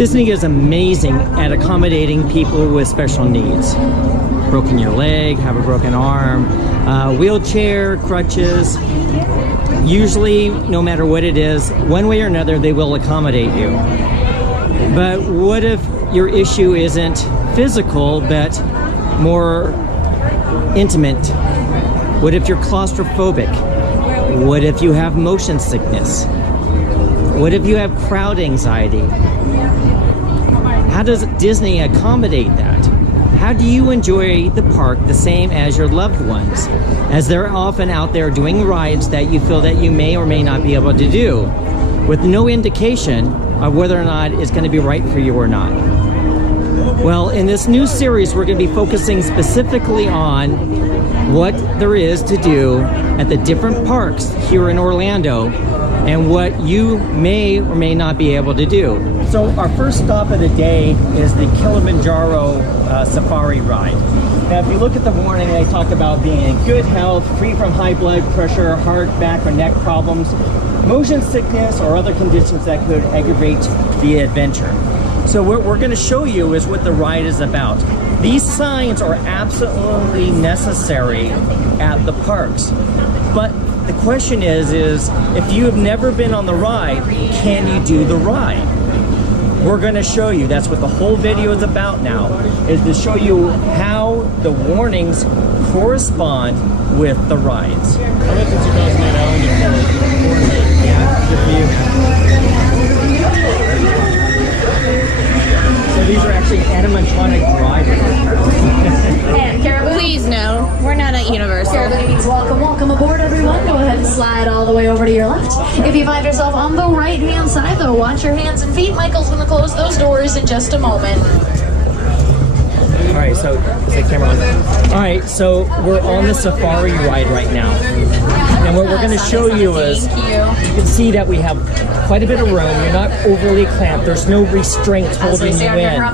Disney is amazing at accommodating people with special needs. Broken your leg, have a broken arm, wheelchair, crutches. Usually, no matter what it is, one way or another, they will accommodate you. But what if your issue isn't physical, but more intimate? What if you're claustrophobic? What if you have motion sickness? What if you have crowd anxiety? How does Disney accommodate that? How do you enjoy the park the same as your loved ones, as they're often out there doing rides that you feel that you may or may not be able to do, with no indication of whether or not it's going to be right for you or not? Well, in this new series, we're going to be focusing specifically on what there is to do at the different parks here in Orlando and what you may or may not be able to do. So our first stop of the day is the Kilimanjaro Safari Ride. Now, if you look at the warning, they talk about being in good health, free from high blood pressure, heart, back, or neck problems, motion sickness, or other conditions that could aggravate the adventure. So what we're going to show you is what the ride is about. These signs are absolutely necessary at the parks. But the question is if you have never been on the ride, can you do the ride? We're going to show you. That's what the whole video is about now, is to show you how the warnings correspond with the rides. I went to 2008 So these are actually animatronic drivers. And Caribou, please no, we're not at Universal. Caribou means welcome aboard, everyone. Go ahead and slide all the way over to your left. If you find yourself on the right-hand side, though, watch your hands and feet. Michael's going to close those doors in just a moment. All right, so is the camera on? All right, so we're on the safari ride right now. And what we're going to show you is, you can see that we have quite a bit of room. You're not overly clamped. There's no restraints holding you in. That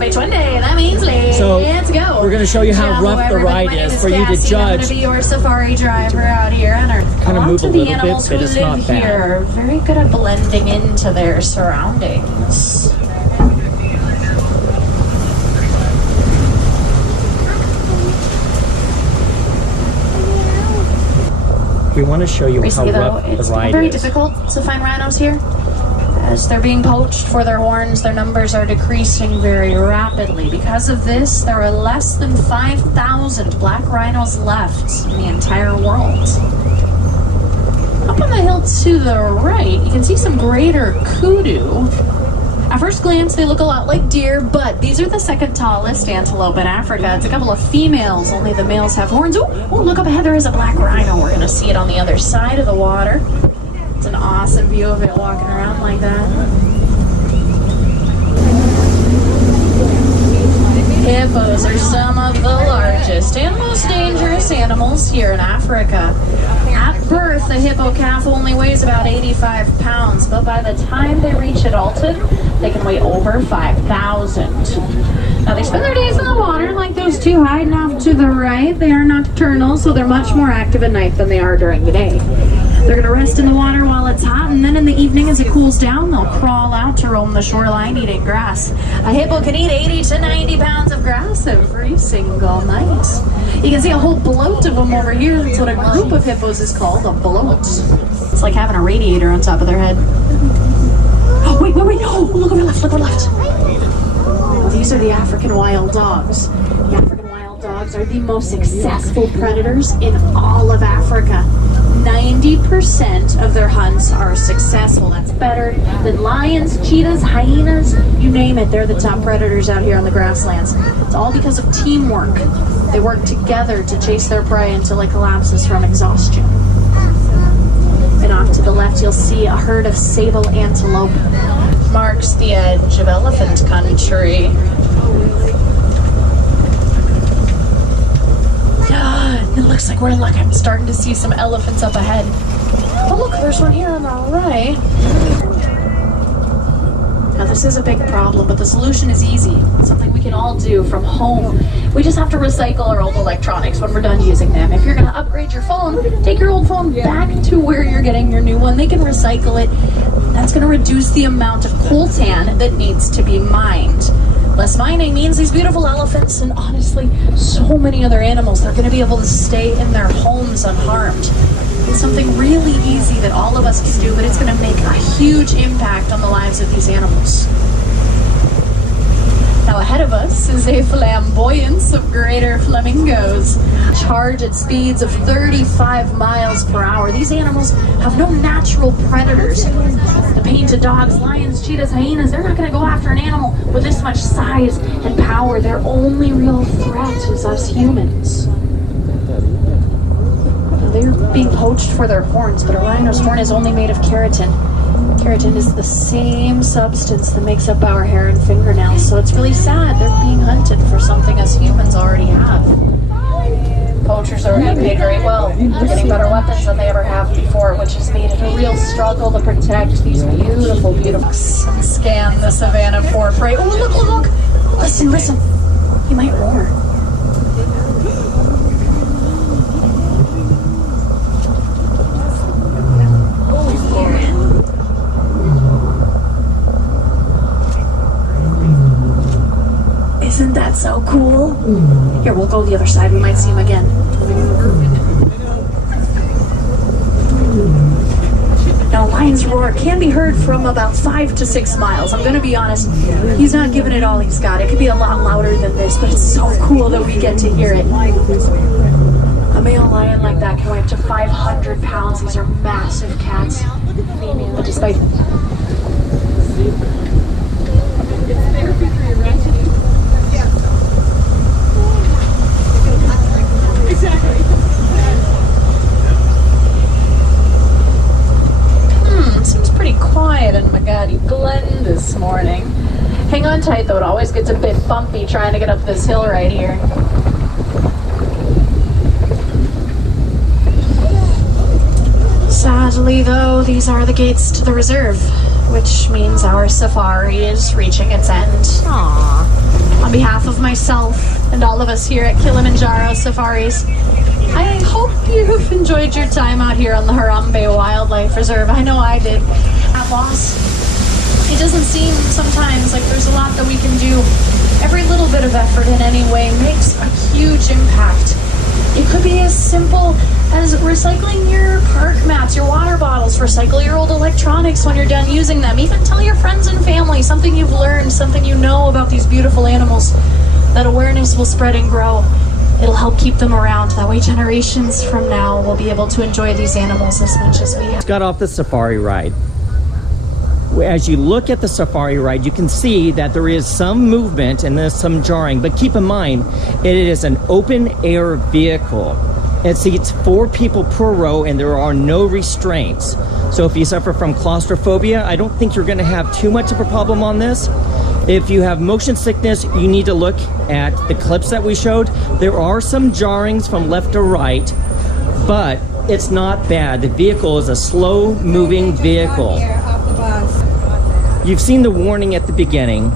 means let's go. We're going to show you how rough the ride is for you to judge. I'm going to be your safari driver out here. And kind of move a little bit, but it's not bad. Here, very good at blending into their surroundings. We want to show you Recently, how rough the ride is. It's very difficult to find rhinos here. As they're being poached for their horns, their numbers are decreasing very rapidly. Because of this, there are less than 5,000 black rhinos left in the entire world. Up on the hill to the right, you can see some greater kudu. At first glance, they look a lot like deer, but these are the second tallest antelope in Africa. It's a couple of females, only the males have horns. Oh, look up ahead, there is a black rhino. We're gonna see it on the other side of the water. It's an awesome view of it walking around like that. Hippos are some of the largest and most dangerous animals here in Africa. At birth, a hippo calf only weighs about 85 pounds, but by the time they reach adulthood, they can weigh over 5,000. Now, they spend their days in the water like those two hiding off to the right. They are nocturnal, so they're much more active at night than they are during the day. They're going to rest in the water while it's hot, and then in the evening as it cools down, they'll crawl out to roam the shoreline eating grass. A hippo can eat 80 to 90 pounds of grass every single night. You can see a whole bloat of them over here. That's what a group of hippos is called, a bloat. It's like having a radiator on top of their head. Oh, wait. Oh, look over left. These are the African wild dogs. The African wild dogs are the most successful predators in all of Africa. 90% of their hunts are successful. That's better than lions, cheetahs, hyenas, you name it. They're the top predators out here on the grasslands. It's all because of teamwork. They work together to chase their prey until it collapses from exhaustion. And off to the left, you'll see a herd of sable antelope. Marks the edge of elephant country. It looks like I'm starting to see some elephants up ahead. Oh look, there's one here on the right. Now this is a big problem, but the solution is easy. It's something we can all do from home. We just have to recycle our old electronics when we're done using them. If you're going to upgrade your phone, take your old phone back to where you're getting your new one. They can recycle it. That's going to reduce the amount of coltan that needs to be mined. Less mining means these beautiful elephants and honestly so many other animals, they're going to be able to stay in their homes unharmed. It's something really easy that all of us can do, but it's going to make a huge impact on the lives of these animals. Now ahead of us is a flamboyance of greater flamingos. Charge at speeds of 35 miles per hour. These animals have no natural predators. The painted dogs, lions, cheetahs, hyenas, they're not going to go after an animal with this much size and power. Their only real threat is us humans. Now, they're being poached for their horns, but a rhino's horn is only made of keratin. Keratin is the same substance that makes up our hair and fingernails, so it's really sad they're being hunted for something us humans already have. Poachers are going to pay very well. They're getting better weapons than they ever have before, which has made it a real struggle to protect these beautiful, beautiful... And scan the savannah for prey. Oh, look, look, look! Listen, listen. He might roar. Isn't that so cool? Here, we'll go the other side. We might see him again. Now, a lion's roar can be heard from about 5 to 6 miles. I'm going to be honest, he's not giving it all he's got. It could be a lot louder than this, but it's so cool that we get to hear it. A male lion like that can weigh up to 500 pounds. These are massive cats. But despite... Seems pretty quiet in Magadi Glen this morning. Hang on tight though, it always gets a bit bumpy trying to get up this hill right here. Sadly though, these are the gates to the reserve, which means our safari is reaching its end. Aww. On behalf of myself and all of us here at Kilimanjaro Safaris, I hope you've enjoyed your time out here on the Harambe Wildlife Reserve. I know I did. Boss, it doesn't seem sometimes like there's a lot that we can do. Every little bit of effort in any way makes a huge impact. It could be as simple as recycling your park mats, your water bottles, recycle your old electronics when you're done using them. Even tell your friends and family something you've learned, something you know about these beautiful animals. That awareness will spread and grow. It'll help keep them around. That way generations from now will be able to enjoy these animals as much as we have. Got off the safari ride. As you look at the safari ride, you can see that there is some movement and there's some jarring, but keep in mind, it is an open air vehicle. It seats 4 people per row and there are no restraints. So if you suffer from claustrophobia, I don't think you're going to have too much of a problem on this. If you have motion sickness, you need to look at the clips that we showed. There are some jarrings from left to right, but it's not bad. The vehicle is a slow moving vehicle. You've seen the warning at the beginning,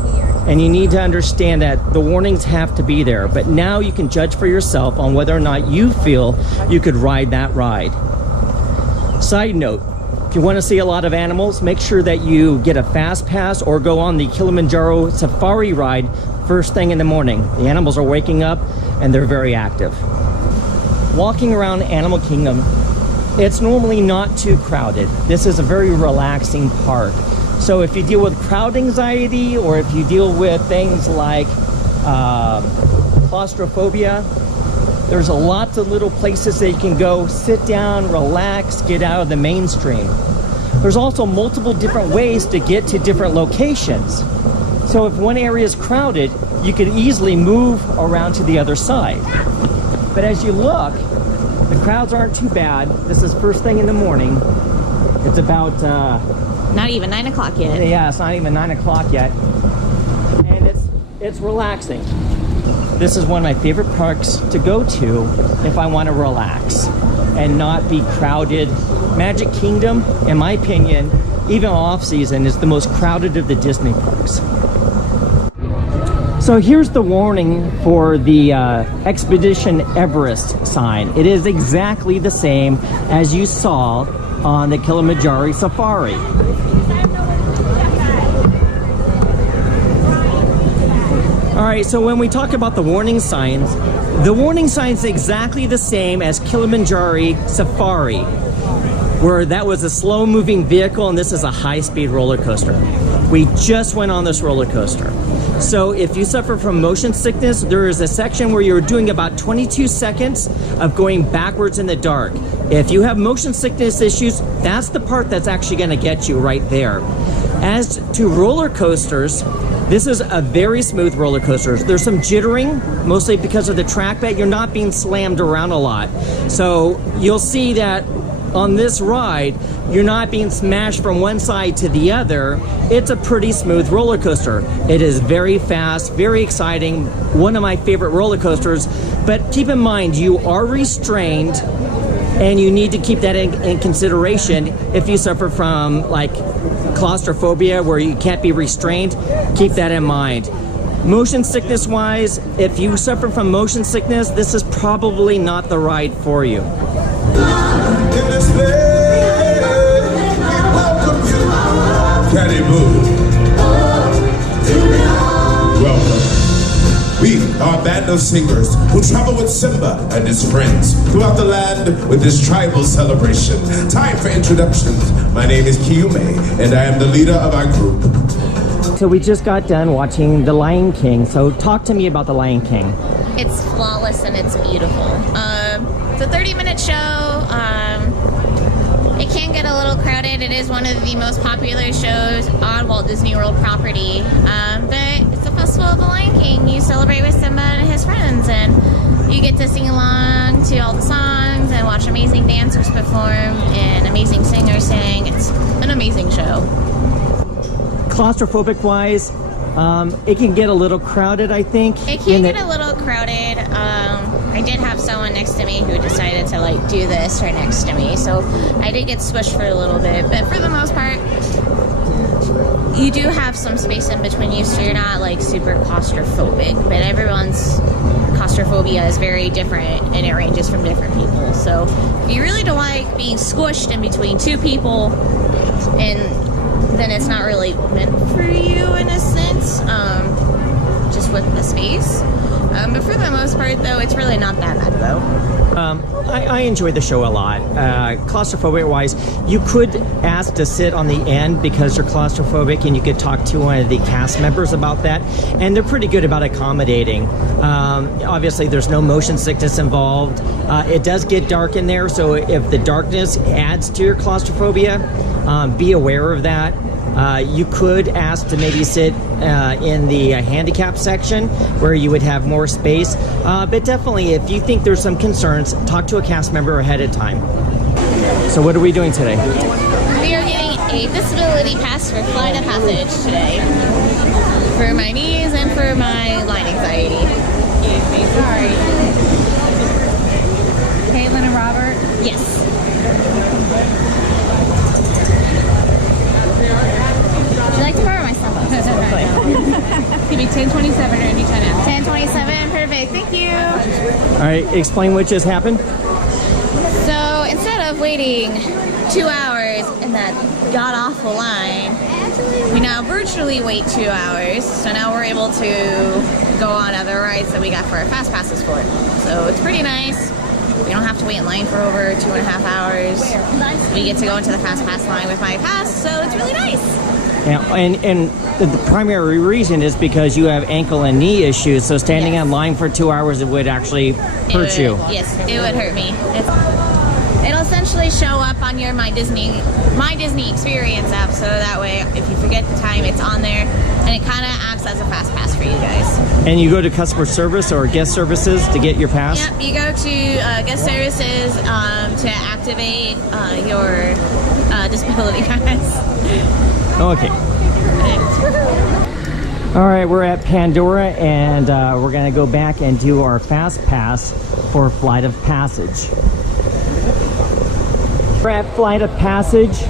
and you need to understand that the warnings have to be there. But now you can judge for yourself on whether or not you feel you could ride that ride. Side note, if you want to see a lot of animals, make sure that you get a fast pass or go on the Kilimanjaro safari ride first thing in the morning. The animals are waking up and they're very active. Walking around Animal Kingdom, it's normally not too crowded. This is a very relaxing park. So if you deal with crowd anxiety or if you deal with things like claustrophobia, there's a lot of little places that you can go, sit down, relax, get out of the mainstream. There's also multiple different ways to get to different locations. So if one area is crowded, you could easily move around to the other side. But as you look, the crowds aren't too bad. This is first thing in the morning. It's about... Not even 9 o'clock yet. Yeah, it's not even 9 o'clock yet. And it's relaxing. This is one of my favorite parks to go to if I want to relax and not be crowded. Magic Kingdom, in my opinion, even off season, is the most crowded of the Disney parks. So here's the warning for the Expedition Everest sign. It is exactly the same as you saw on the Kilimanjaro Safari. All right, so when we talk about the warning signs is exactly the same as Kilimanjaro Safari, where that was a slow-moving vehicle and this is a high-speed roller coaster. We just went on this roller coaster. So if you suffer from motion sickness, there is a section where you're doing about 22 seconds of going backwards in the dark. If you have motion sickness issues, that's the part that's actually going to get you right there. As to roller coasters, this is a very smooth roller coaster. There's some jittering, mostly because of the track, but you're not being slammed around a lot. So you'll see that on this ride, you're not being smashed from one side to the other. It's a pretty smooth roller coaster. It is very fast, very exciting, one of my favorite roller coasters. But keep in mind, you are restrained, and you need to keep that in consideration. If you suffer from like claustrophobia, where you can't be restrained, keep that in mind. Motion sickness wise, if you suffer from motion sickness, this is probably not the ride for you. In this place, we welcome you, Caddy Boo. Welcome. We are a band of singers who travel with Simba and his friends throughout the land with this tribal celebration. Time for introductions. My name is Kiyume, and I am the leader of our group. So we just got done watching The Lion King. So talk to me about The Lion King. It's flawless and it's beautiful. It's a 30-minute show. It can get a little crowded. It is one of the most popular shows on Walt Disney World property. But it's the Festival of the Lion King. You celebrate with Simba and his friends, and you get to sing along to all the songs and watch amazing dancers perform and amazing singers sing. It's an amazing show. Claustrophobic wise, it can get a little crowded, I think. It can get a little crowded. I did have someone next to me who decided to like do this right next to me, so I did get squished for a little bit, but for the most part you do have some space in between you, so you're not like super claustrophobic. But everyone's claustrophobia is very different and it ranges from different people. So if you really don't like being squished in between two people, and then it's not really meant for you in a sense, just with the space. But for the most part, though, it's really not that bad, though. I enjoyed the show a lot. Claustrophobic-wise, you could ask to sit on the end because you're claustrophobic, and you could talk to one of the cast members about that, and they're pretty good about accommodating. Obviously, there's no motion sickness involved. It does get dark in there, so if the darkness adds to your claustrophobia, be aware of that. You could ask to maybe sit in the handicap section where you would have more space. But definitely, if you think there's some concerns, talk to a cast member ahead of time. So what are we doing today? We are getting a disability pass for Flight of Passage today. For my knees and for my line anxiety. Excuse me, sorry. Caitlin and Robert? Yes. Would you like to borrow my sunglasses real quick? Give me 1027 or any 10 out. 1027, perfect, thank you. All right, explain what just happened. So instead of waiting 2 hours in that god-awful line, we now virtually wait 2 hours. So now we're able to go on other rides that we got for our fast passes for. So it's pretty nice. We don't have to wait in line for over 2.5 hours. We get to go into the fast pass line with my pass, so it's really nice. Yeah, and the primary reason is because you have ankle and knee issues, so standing Yes. in line for 2 hours, it would actually hurt you. Yes, it would hurt me. It'll essentially show up on your My Disney Experience app, so that way if you forget the time, it's on there, and it kind of acts as a fast pass for you guys. And you go to customer service or guest services to get your pass? Yep, you go to guest services to activate your disability pass. Okay. All right, we're at Pandora, and we're going to go back and do our fast pass for Flight of Passage. We're at Flight of Passage,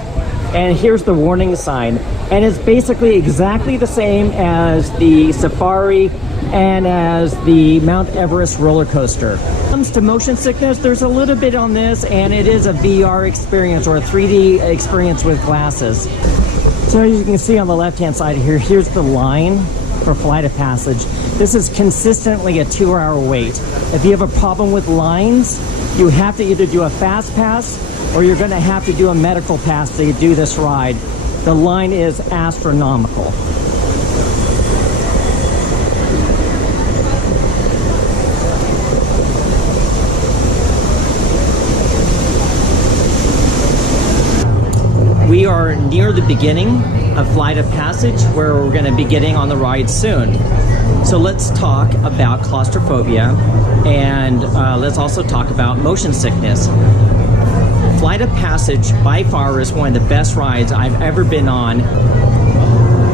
and here's the warning sign. And it's basically exactly the same as the Safari and as the Mount Everest roller coaster. When it comes to motion sickness, there's a little bit on this, and it is a VR experience or a 3D experience with glasses. So as you can see on the left-hand side here, here's the line for Flight of Passage. This is consistently a 2-hour wait. If you have a problem with lines, you have to either do a fast pass or you're going to have to do a medical pass to do this ride. The line is astronomical. We are near the beginning of Flight of Passage, where we're going to be getting on the ride soon. So let's talk about claustrophobia, and let's also talk about motion sickness. Flight of Passage by far is one of the best rides I've ever been on.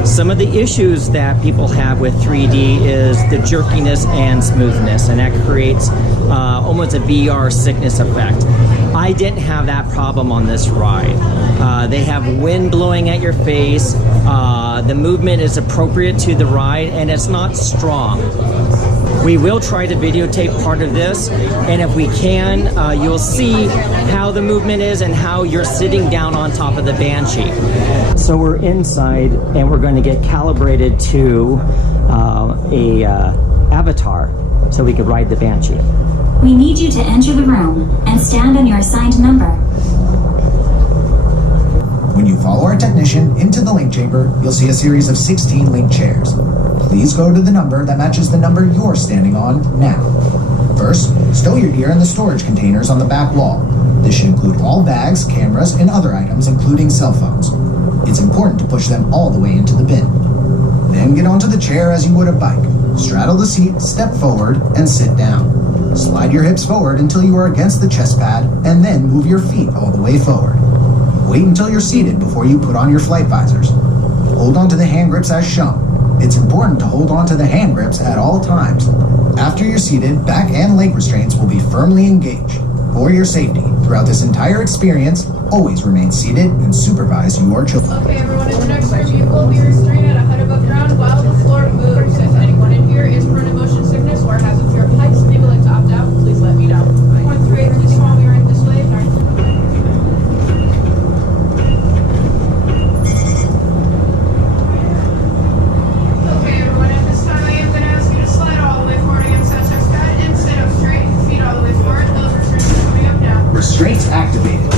Some of the issues that people have with 3D is the jerkiness and smoothness, and that creates almost a VR sickness effect. I didn't have that problem on this ride. They have wind blowing at your face, the movement is appropriate to the ride, and it's not strong. We will try to videotape part of this, and if we can, you'll see how the movement is and how you're sitting down on top of the Banshee. So we're inside, and we're going to get calibrated to a avatar so we could ride the Banshee. We need you to enter the room and stand on your assigned number. When you follow our technician into the link chamber, you'll see a series of 16 link chairs. Please go to the number that matches the number you're standing on now. First, stow your gear in the storage containers on the back wall. This should include all bags, cameras, and other items, including cell phones. It's important to push them all the way into the bin. Then get onto the chair as you would a bike. Straddle the seat, step forward, and sit down. Slide your hips forward until you are against the chest pad, and then move your feet all the way forward. Wait until you're seated before you put on your flight visors. Hold on to the hand grips as shown. It's important to hold on to the hand grips at all times. After you're seated, back and leg restraints will be firmly engaged. For your safety, throughout this entire experience, always remain seated and supervise your children. Okay, everyone, in the next section, you will be restrained at a height above ground while the floor moves. If anyone in here is prone to motion sickness or has a fear of heights and they would like to opt out, please let me know. 138, please follow me right this way. Okay, everyone, at this time, I am going to ask you to slide all the way forward against that chest pad and sit up straight, feet all the way forward. Those restraints are coming up now. Restraints activated.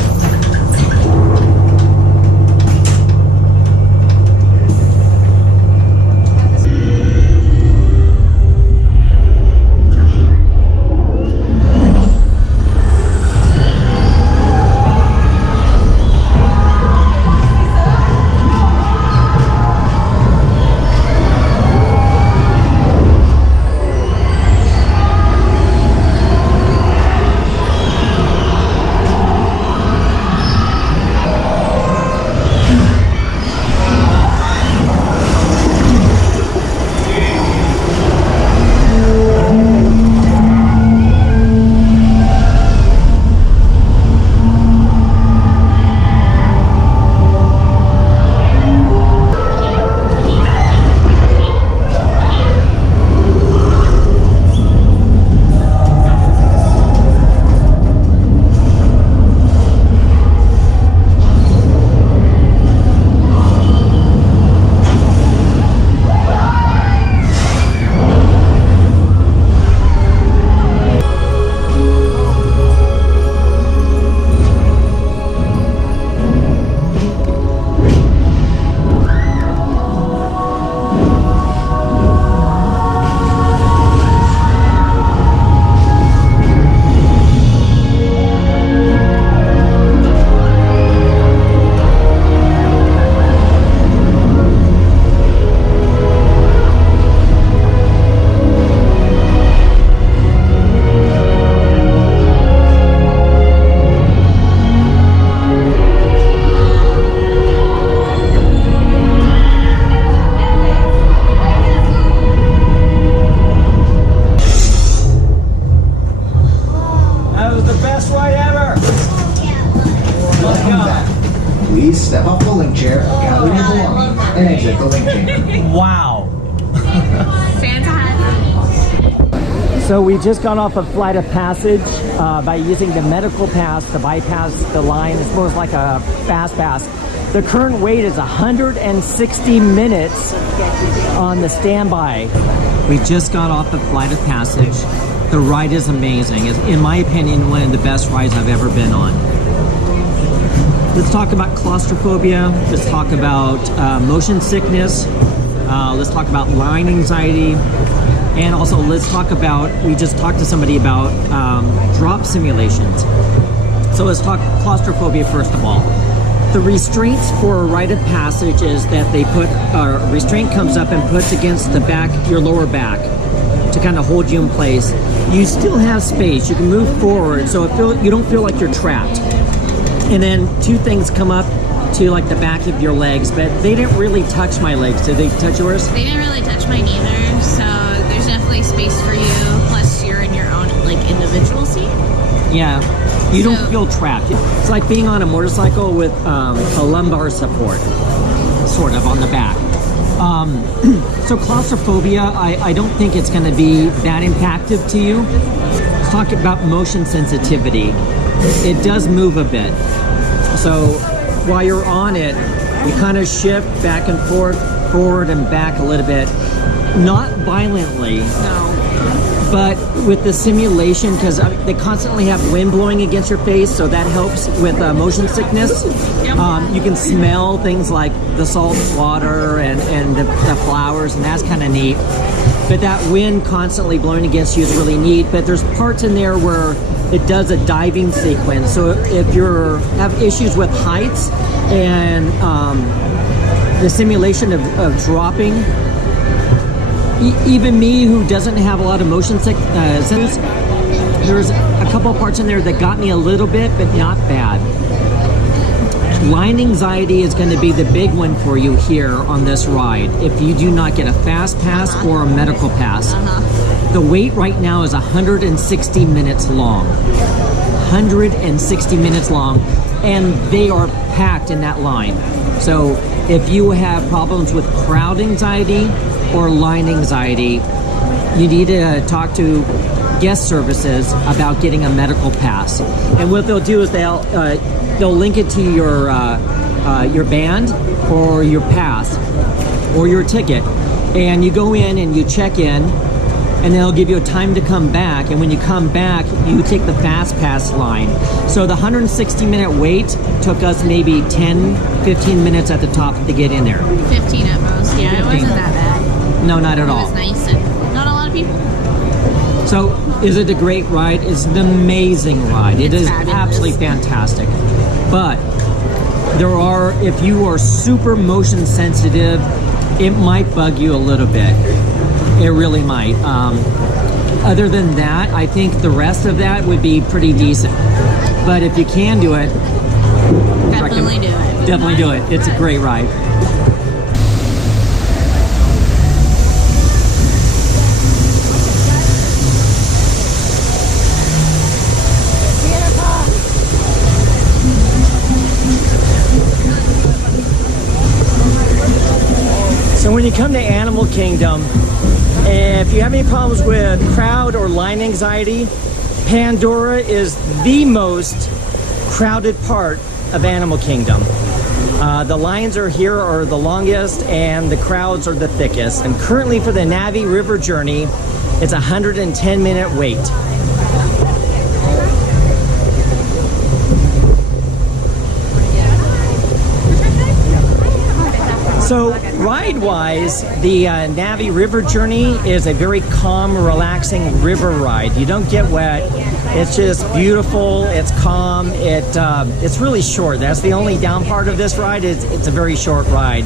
So we just got off a flight of passage by using the medical pass to bypass the line. It's more like a fast pass. The current wait is 160 minutes on the standby. We just got off the flight of passage. The ride is amazing. It's, in my opinion, one of the best rides I've ever been on. Let's talk about claustrophobia. Let's talk about motion sickness. Let's talk about line anxiety. And also let's talk about, we just talked to somebody about drop simulations. So let's talk claustrophobia first of all. The restraints for a rite of passage is that they put, a restraint comes up and puts against the back, your lower back, to kind of hold you in place. You still have space, you can move forward, so you don't feel like you're trapped. And then two things come up to like the back of your legs, but they didn't really touch my legs. Did they touch yours? They didn't really touch mine either, so there's definitely space for you, plus you're in your own like individual seat. Yeah, you don't feel trapped. It's like being on a motorcycle with a lumbar support, sort of, on the back. So claustrophobia, I don't think it's going to be that impactful to you. Let's talk about motion sensitivity. It does move a bit. So while you're on it, you kind of shift back and forth, forward and back a little bit. Not violently. No. But with the simulation, because they constantly have wind blowing against your face, so that helps with motion sickness. You can smell things like the salt water and the flowers, and that's kind of neat. But that wind constantly blowing against you is really neat. But there's parts in there where it does a diving sequence. So if you have issues with heights and the simulation of dropping, even me who doesn't have a lot of motion sickness, there's a couple parts in there that got me a little bit, but not bad. Line anxiety is going to be the big one for you here on this ride if you do not get a fast pass or a medical pass. The wait right now is 160 minutes long. 160 minutes long, and they are packed in that line. So if you have problems with crowd anxiety or line anxiety, you need to talk to guest services about getting a medical pass. And what they'll do is they'll link it to your band or your pass or your ticket, and you go in and you check in, and they'll give you a time to come back, and when you come back you take the fast pass line. So the 160 minute wait took us maybe 10-15 minutes at the top to get in there. 15 at most. Yeah, 15. It wasn't that bad. No, not at all. It was nice and not a lot of people. So is it a great ride? It's an amazing ride. It is fabulous. Absolutely fantastic. But there are, if you are super motion sensitive, it might bug you a little bit. It really might. Other than that, I think the rest of that would be pretty decent. But if you can do it, Definitely do it. Definitely do it. It's a great ride. So when you come to Animal Kingdom, if you have any problems with crowd or line anxiety, Pandora is the most crowded part of Animal Kingdom. The lines are the longest and the crowds are the thickest. And currently for the Navi River journey, it's a 110-minute wait. So ride-wise, the Navi River journey is a very calm, relaxing river ride. You don't get wet. It's just beautiful. It's calm. It's really short. That's the only down part of this ride. It's a very short ride.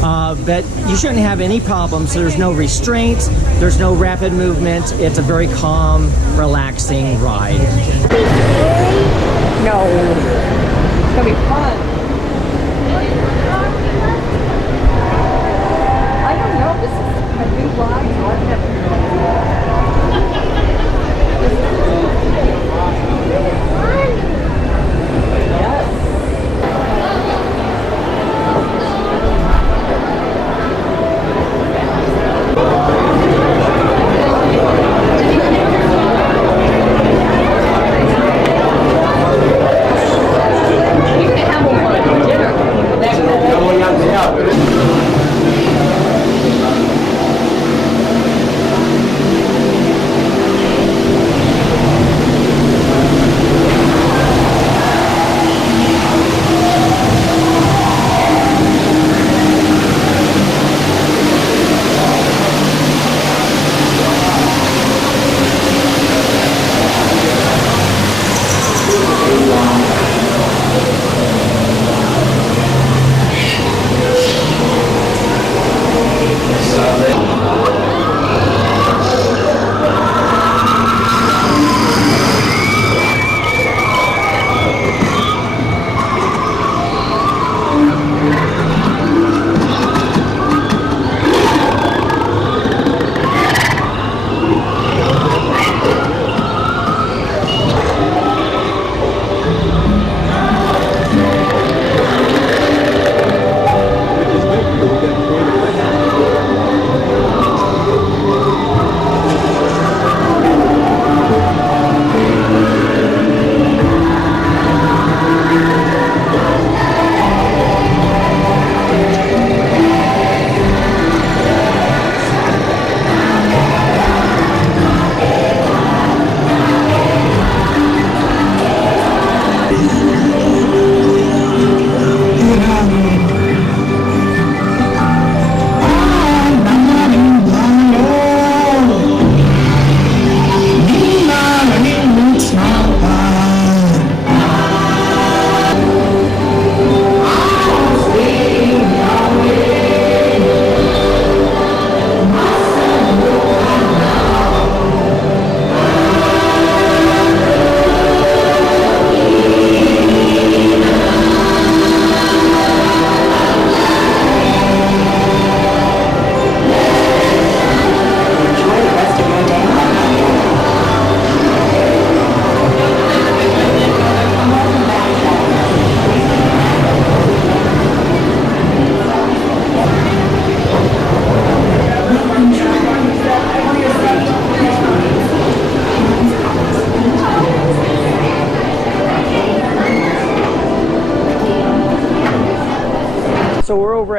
But you shouldn't have any problems. There's no restraints. There's no rapid movement. It's a very calm, relaxing ride. No. It's gonna be fun. I don't know. This is a big ride, so I've never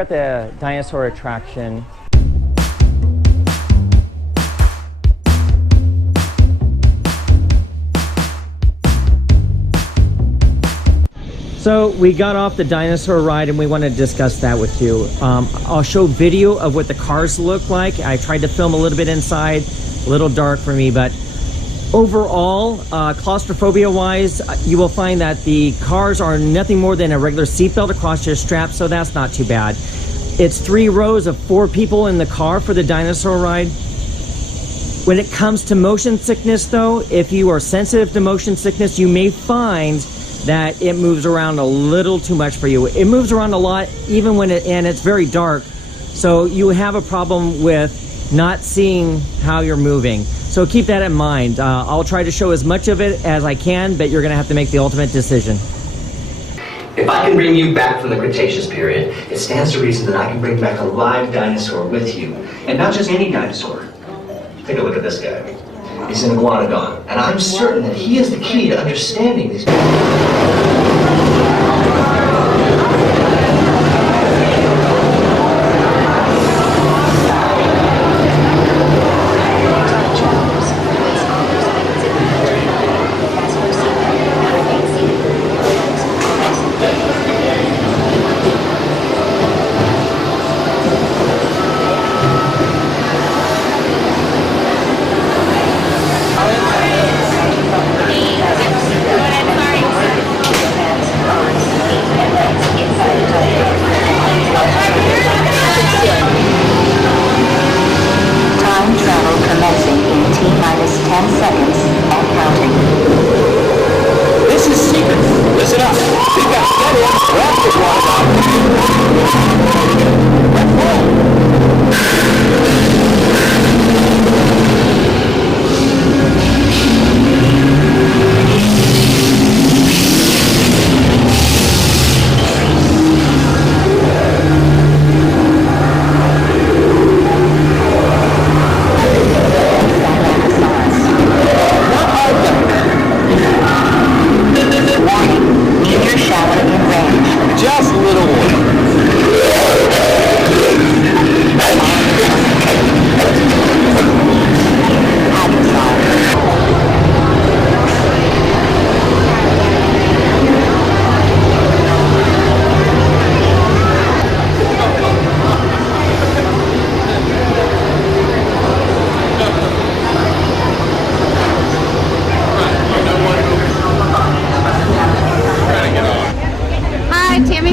at the dinosaur attraction. So we got off the dinosaur ride and we want to discuss that with you. I'll show video of what the cars look like. I tried to film a little bit inside, a little dark for me, but overall, claustrophobia wise, you will find that the cars are nothing more than a regular seatbelt across your strap, so that's not too bad. It's 3 rows of 4 people in the car for the dinosaur ride. When it comes to motion sickness though, if you are sensitive to motion sickness, you may find that it moves around a little too much for you. It moves around a lot even when and it's very dark. So you have a problem with not seeing how you're moving. So keep that in mind. I'll try to show as much of it as I can, but you're gonna have to make the ultimate decision. If I can bring you back from the Cretaceous period, it stands to reason that I can bring back a live dinosaur with you. And not just any dinosaur. Take a look at this guy. He's an iguanodon, and I'm certain that he is the key to understanding these.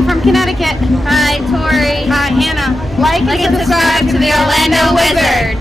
From Connecticut. Hi, Tori. Hi, Hannah. Like and subscribe to the Orlando Wizard.